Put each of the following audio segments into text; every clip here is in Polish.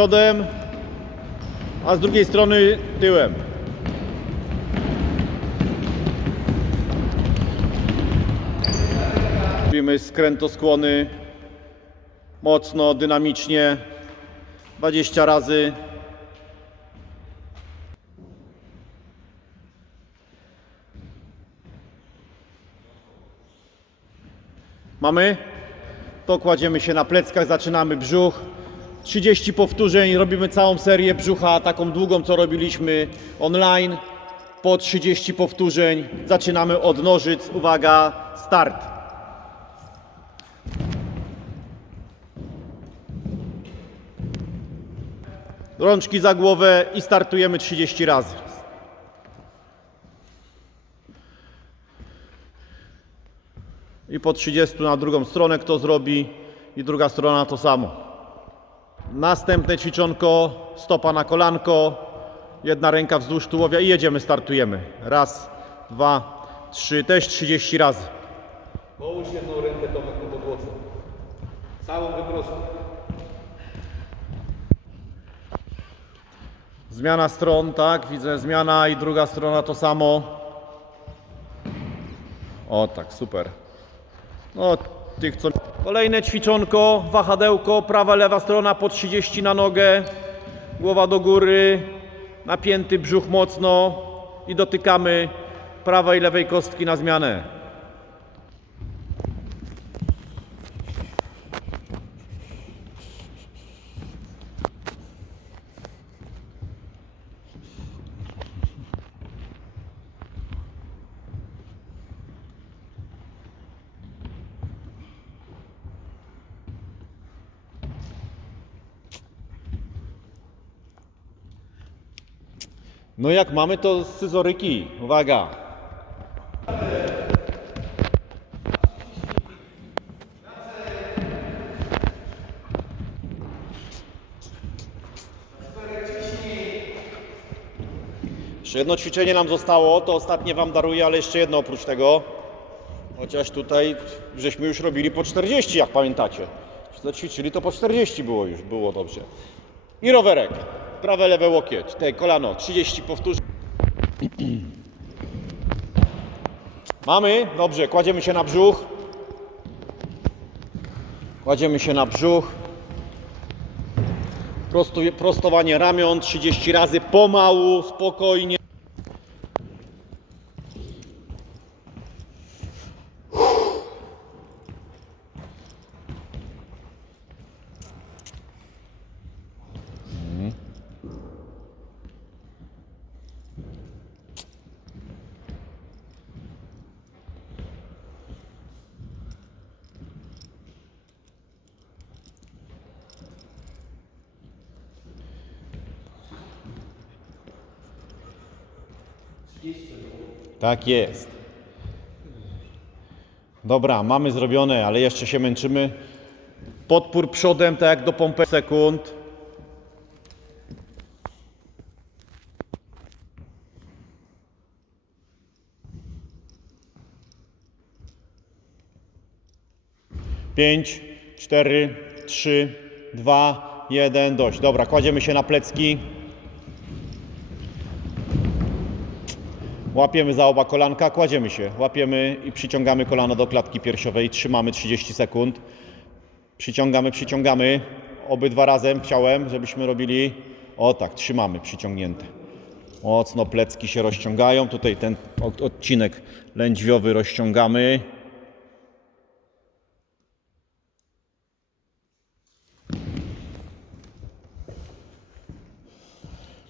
przodem, a z drugiej strony tyłem. Robimy skrętoskłony mocno, dynamicznie, 20 razy. Mamy? To kładziemy się na pleckach, zaczynamy brzuch. 30 powtórzeń, robimy całą serię brzucha, taką długą, co robiliśmy online. Po 30 powtórzeń zaczynamy od nożyc. Uwaga, start. Rączki za głowę i startujemy 30 razy. I po 30 na drugą stronę kto zrobi i druga strona to samo. Następne ćwiczonko, stopa na kolanko, jedna ręka wzdłuż tułowia i jedziemy, startujemy. Raz, dwa, trzy, też 30 razy. Połóż jedną rękę Tomek na podłodze. Całą wyprostuj. Zmiana stron, tak, widzę zmiana i druga strona to samo. O tak, super. No, tych co... Kolejne ćwiczonko, wahadełko, prawa, lewa strona po 30 na nogę, głowa do góry, napięty brzuch mocno i dotykamy prawej i lewej kostki na zmianę. No jak mamy to scyzoryki, uwaga. Jeszcze jedno ćwiczenie nam zostało, to ostatnie Wam daruję, ale jeszcze jedno oprócz tego. Chociaż tutaj żeśmy już robili po 40, jak pamiętacie. Co ćwiczyli, to po 40 było już, było dobrze. I rowerek. Prawe, lewe łokieć. Te kolano. 30 powtórzeń. Mamy? Dobrze. Kładziemy się na brzuch. Kładziemy się na brzuch. Prostu, prostowanie ramion 30 razy pomału, spokojnie. Tak jest. Dobra, mamy zrobione, ale jeszcze się męczymy. Podpór przodem, tak jak do pompy sekund. Pięć, cztery, trzy, dwa, jeden, dość. Dobra, kładziemy się na plecki. Łapiemy za oba kolanka, kładziemy się, łapiemy i przyciągamy kolano do klatki piersiowej, trzymamy 30 sekund. Przyciągamy, przyciągamy, obydwa razem chciałem, żebyśmy robili, o tak, trzymamy przyciągnięte. Mocno plecki się rozciągają, tutaj ten od- odcinek lędźwiowy rozciągamy.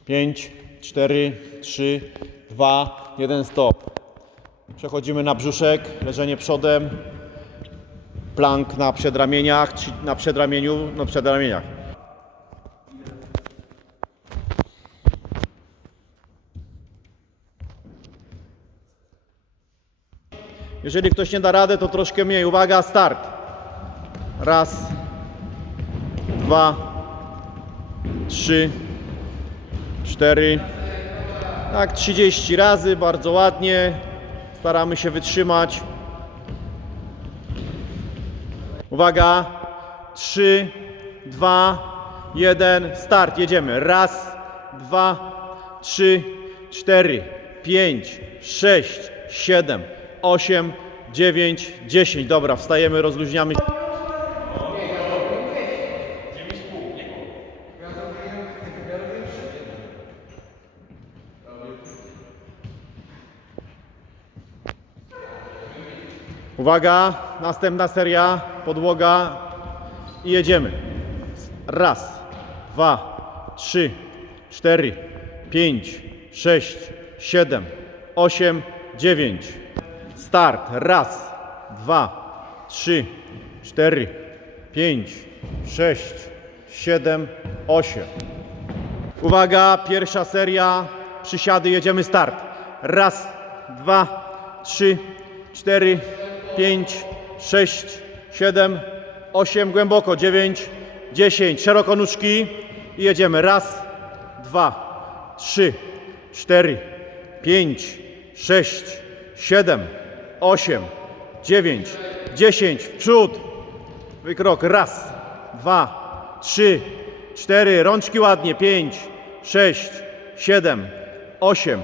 Pięć, cztery, trzy, dwa, jeden, stop. Przechodzimy na brzuszek, leżenie przodem, plank na przedramieniach, na przedramieniu, no przedramieniach. Jeżeli ktoś nie da rady, to troszkę mniej. Uwaga, start. Raz, dwa, trzy, cztery, tak 30 razy, bardzo ładnie. Staramy się wytrzymać. Uwaga. 3, 2, jeden, start. Jedziemy. Raz, dwa, trzy, cztery, pięć, sześć, siedem, osiem, dziewięć, dziesięć. Dobra, wstajemy, rozluźniamy. Uwaga, następna seria, podłoga i jedziemy. Raz, dwa, trzy, cztery, pięć, sześć, siedem, osiem, dziewięć. Start. Raz, dwa, trzy, cztery, pięć, sześć, siedem, osiem. Uwaga, pierwsza seria, przysiady, jedziemy start. Raz, dwa, trzy, cztery, pięć, sześć, siedem, osiem, głęboko, dziewięć, dziesięć, szeroko nóżki i jedziemy. Raz, dwa, trzy, cztery, pięć, sześć, siedem, osiem, dziewięć, dziesięć, w przód. Wykrok. Raz, dwa, trzy, cztery. Rączki ładnie. Pięć, sześć, siedem, osiem,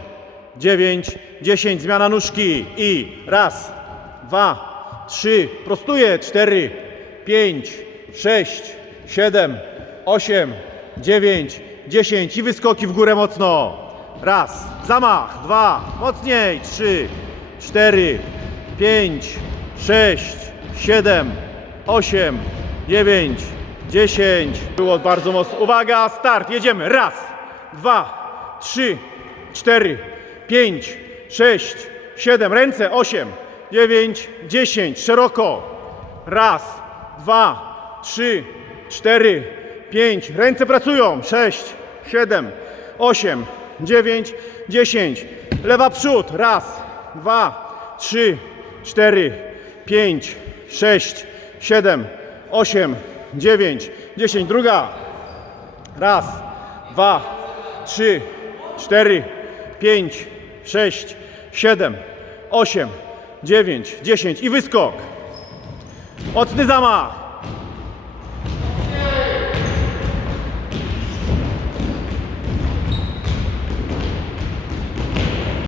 dziewięć, dziesięć. Zmiana nóżki. I raz, dwa, trzy. Prostuję. Cztery, pięć, sześć, siedem, osiem, dziewięć, dziesięć. I wyskoki w górę mocno. Raz, zamach. Dwa, mocniej. Trzy, cztery, pięć, sześć, siedem, osiem, dziewięć, dziesięć. Było bardzo mocno. Uwaga, start, jedziemy. Raz, dwa, trzy, cztery, pięć, sześć, siedem. Ręce, osiem, dziewięć, dziesięć. Szeroko. Raz, dwa, trzy, cztery, pięć. Ręce pracują. Sześć, siedem, osiem, dziewięć, dziesięć. Lewa przód. Raz, dwa, trzy, cztery, pięć, sześć, siedem, osiem, dziewięć, dziesięć. Druga. Raz, dwa, trzy, cztery, pięć, sześć, siedem, osiem, dziewięć, dziesięć. I wyskok. Mocny zamach.